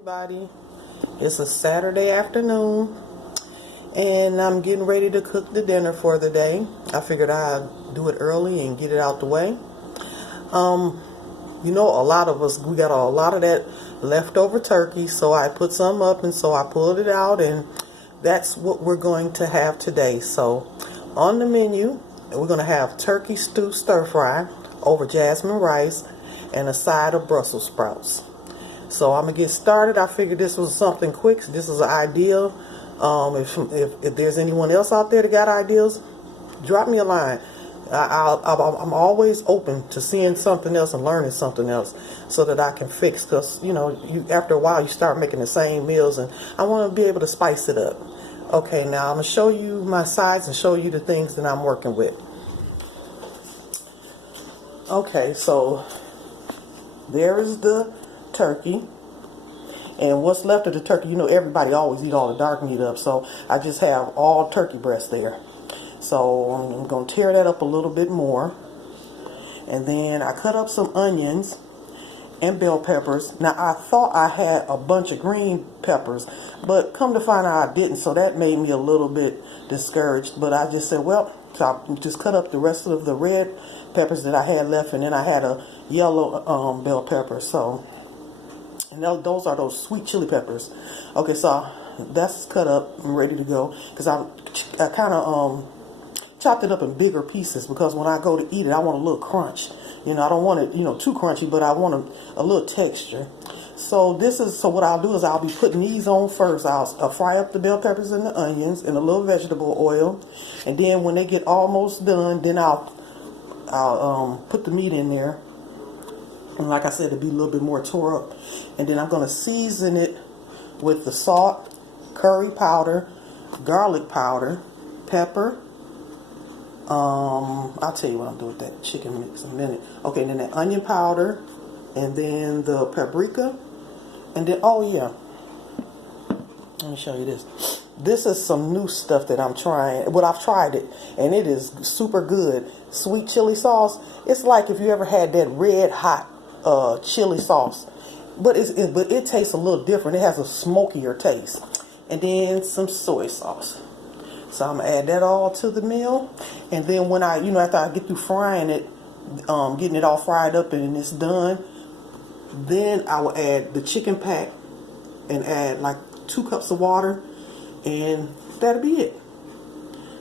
everybody. It's a Saturday afternoon and I'm getting ready to cook the dinner for the day. I figured I'd do it early and get it out the way. You know, a lot of us, we got a lot of that leftover turkey, so I put some up and so I pulled it out, and that's what we're going to have today. So on the menu, we're going to have turkey stew stir fry over jasmine rice and a side of Brussels sprouts. So I'm gonna get started. I figured this was something quick. This is an idea. If there's anyone else out there that got ideas, drop me a line. I'm always open to seeing something else and learning something else so that I can fix. Because after a while you start making the same meals, and I want to be able to spice it up. Okay, now I'm gonna show you my sides and show you the things that I'm working with. Okay, so there is the turkey, and what's left of the turkey, everybody always eat all the dark meat up, so I just have all turkey breast there. So I'm going to tear that up a little bit more, and then I cut up some onions and bell peppers. Now I thought I had a bunch of green peppers, but come to find out I didn't, so that made me a little bit discouraged. But I just said, well, so I just cut up the rest of the red peppers that I had left, and then I had a yellow bell pepper. So, and those are those sweet chili peppers. Okay, so that's cut up and ready to go, because I kind of chopped it up in bigger pieces, because when I go to eat it, I want a little crunch. I don't want it, too crunchy, but I want a little texture. So what I'll do is I'll be putting these on first. I'll fry up the bell peppers and the onions in a little vegetable oil, and then when they get almost done, then I'll put the meat in there. And like I said, it'll be a little bit more tore up. And then I'm going to season it with the salt, curry powder, garlic powder, pepper. I'll tell you what I'm doing with that chicken mix in a minute. Okay, and then that onion powder, and then the paprika, and then, oh yeah, let me show you this. This is some new stuff that I'm trying. Well, I've tried it, and it is super good. Sweet chili sauce. It's like if you ever had that red hot chili sauce, but it tastes a little different. It has a smokier taste. And then some soy sauce. So I'm gonna add that all to the meal, and then when after I get through frying it, getting it all fried up and it's done, then I will add the chicken pack and add like 2 cups of water, and that'll be it.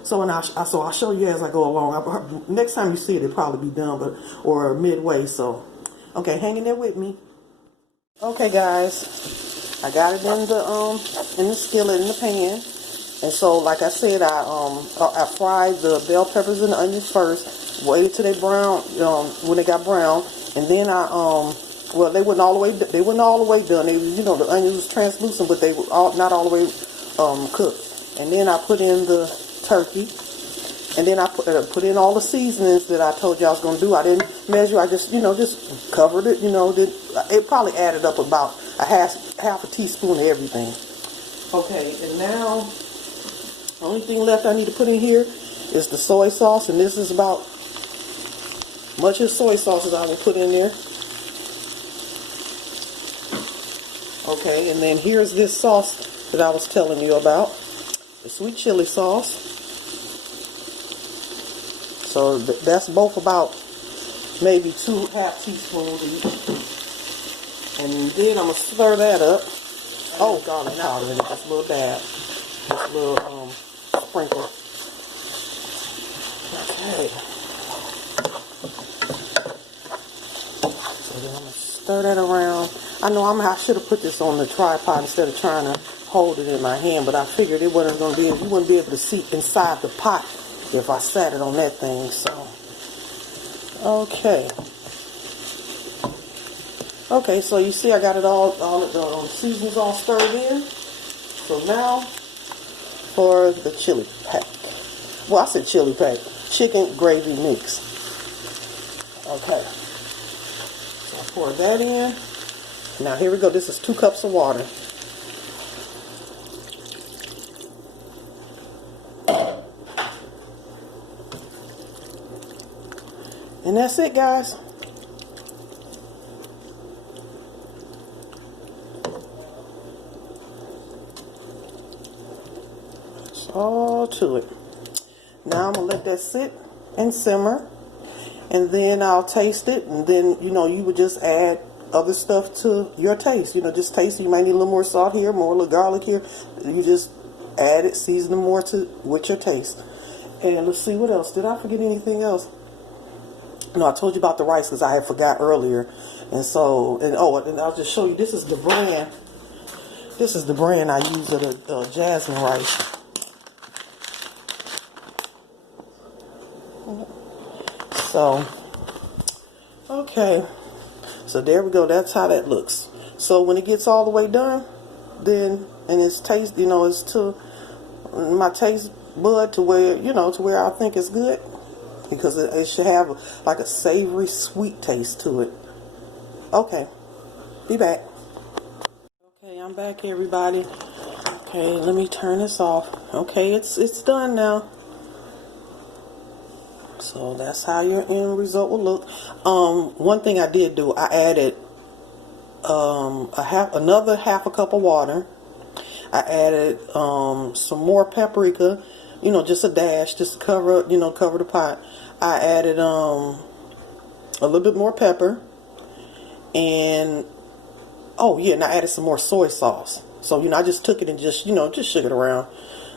So I'll show you as I go along. Next time you see it, it'll probably be done, or midway. So, okay, hang in there with me. Okay, guys, I got it in the skillet, in the pan. And so, like I said, I fried the bell peppers and the onions first, waited till they brown, when they got brown, and then well, they wasn't all the way done. They, the onions was translucent, but they were not all the way cooked. And then I put in the turkey, and then I put in all the seasonings that I told you I was going to do. I didn't measure. I just just covered it. It probably added up about a half a teaspoon of everything. Okay, and now the only thing left I need to put in here is the soy sauce, and this is about much of soy sauce as I will put in there. Okay, and then here's this sauce that I was telling you about, the sweet chili sauce. So that's both about maybe 2½ teaspoons each. And then I'm going to stir that up. Oh, garlic powder in it, just a little dab. Just a little sprinkle. Okay. So then I'm going to stir that around. I know I should have put this on the tripod instead of trying to hold it in my hand, but I figured you wouldn't be able to see inside the pot if I sat it on that thing. So, okay, so you see I got it all the seasonings all stirred in. So now for the chili pack. Well, I said chili pack. Chicken gravy mix. Okay. So I pour that in. Now here we go. This is 2 cups of water. And that's it, guys. all to it. Now I'm gonna let that sit and simmer, and then I'll taste it, and then you would just add other stuff to your taste. Just taste it. You might need a little more salt here, more a little garlic here. You just add it, season it more with your taste. And let's see, what else? Did I forget anything else? No, I told you about the rice because I had forgot earlier. And I'll just show you. This is the brand. This is the brand I use of the jasmine rice. So, okay. So there we go. That's how that looks. So when it gets all the way done, then, and it's taste, it's to my taste bud to where, to where I think it's good. Because it should have like a savory, sweet taste to it. Okay. Be back. Okay, I'm back, everybody. Okay, let me turn this off. Okay, it's done now. So that's how your end result will look. One thing I did do, I added another half a cup of water. I added some more paprika, just a dash, just to cover the pot. I added a little bit more pepper, and and I added some more soy sauce. So I just took it and just shook it around.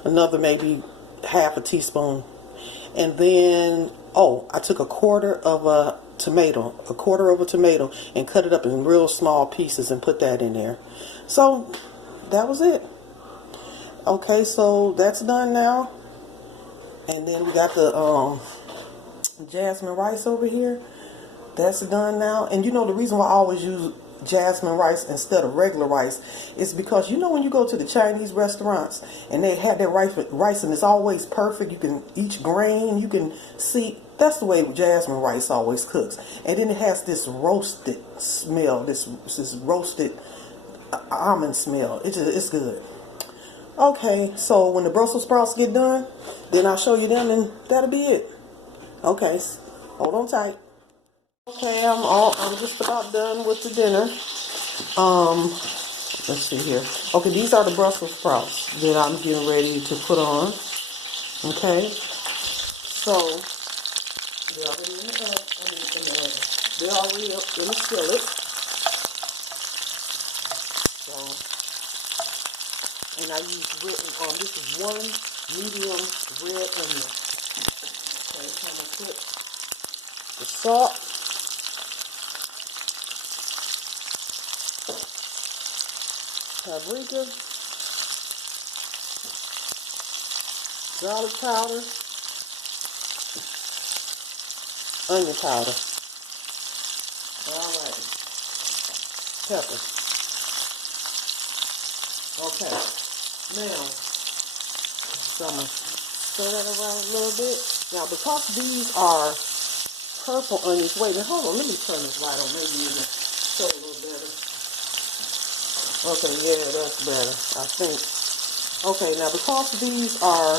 Another maybe half a teaspoon. And then, I took a quarter of a tomato, and cut it up in real small pieces and put that in there. So, that was it. Okay, so that's done now. And then we got the jasmine rice over here. That's done now. And the reason why I always use jasmine rice instead of regular rice is because when you go to the Chinese restaurants and they have their rice and it's always perfect, you can each grain, you can see, that's the way jasmine rice always cooks. And then it has this roasted smell, this roasted almond smell. It's good. Okay, so when the Brussels sprouts get done, then I'll show you them, and that'll be it. Okay, hold on tight. Okay, I'm just about done with the dinner. Let's see here. Okay, these are the Brussels sprouts that I'm getting ready to put on. Okay, so they're already in the oven. They're already up in the skillet. So, and I use this is one medium red onion. Okay, so I'm gonna put the salt. Paprika, garlic powder, onion powder. Alright. Pepper. Okay. Now, so I'm going to stir that around a little bit. Now, because these are purple onions, wait a minute, hold on, let me turn this light on, maybe you can show a little better. Okay, yeah, that's better, I think. Okay, now because these are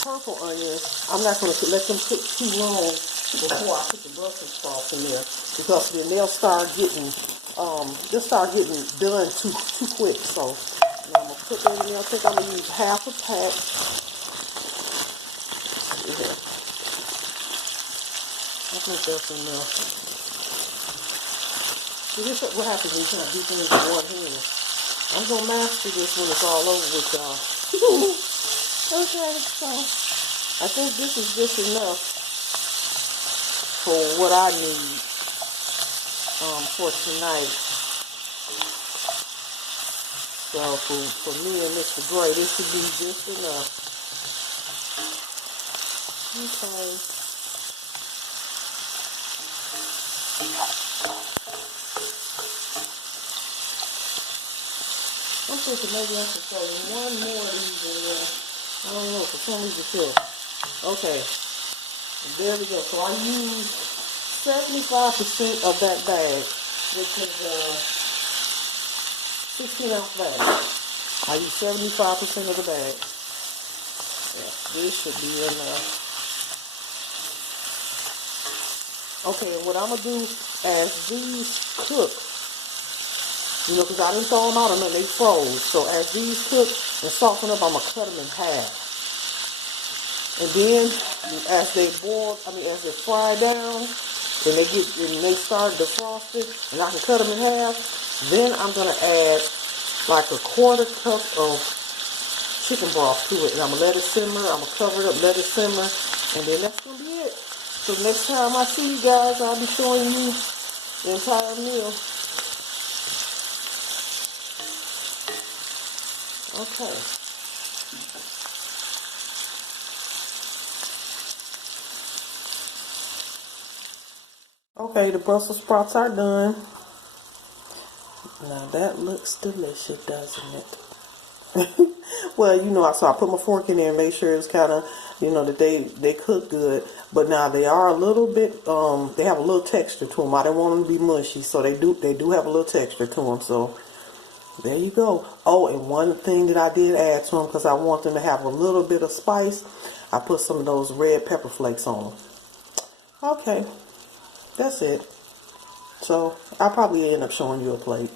purple onions, I'm not going to let them cook too long before I put the Brussels sprouts in there, because then they'll start getting done too quick. So now I'm gonna put that in there. I think I'm gonna use half a pack. Yeah. I think that's enough. See, this is what happens when you try to do things with one hand. I'm gonna master this when it's all over with y'all. Okay, so I think this is just enough for what I need for tonight. So for me and Mr. Gray, this should be just enough. Okay. I'm thinking maybe I should throw one more of these in there. I don't know, for some reason too. Okay. There we go. So I use 75% of that bag, which is a 16-ounce bag. I use 75% of the bag. Yeah, this should be enough. Okay, and what I'm going to do as these cook, because I didn't throw them out or nothing, they froze. So as these cook and soften up, I'm going to cut them in half. And then as they boil, as they fry down, and they start defrosted, and I can cut them in half, then I'm gonna add like a quarter cup of chicken broth to it, and I'm gonna let it simmer. I'm gonna cover it up, let it simmer, and then that's gonna be it. So next time I see you guys, I'll be showing you the entire meal. Okay. Okay, the Brussels sprouts are done. Now that looks delicious, doesn't it? Well, so I put my fork in there and make sure it's kind of, that they cook good. But now they are a little bit, they have a little texture to them. I don't want them to be mushy, so they do have a little texture to them. So there you go. Oh, and one thing that I did add to them, because I want them to have a little bit of spice, I put some of those red pepper flakes on them. Okay, that's it. So I'll probably end up showing you a plate.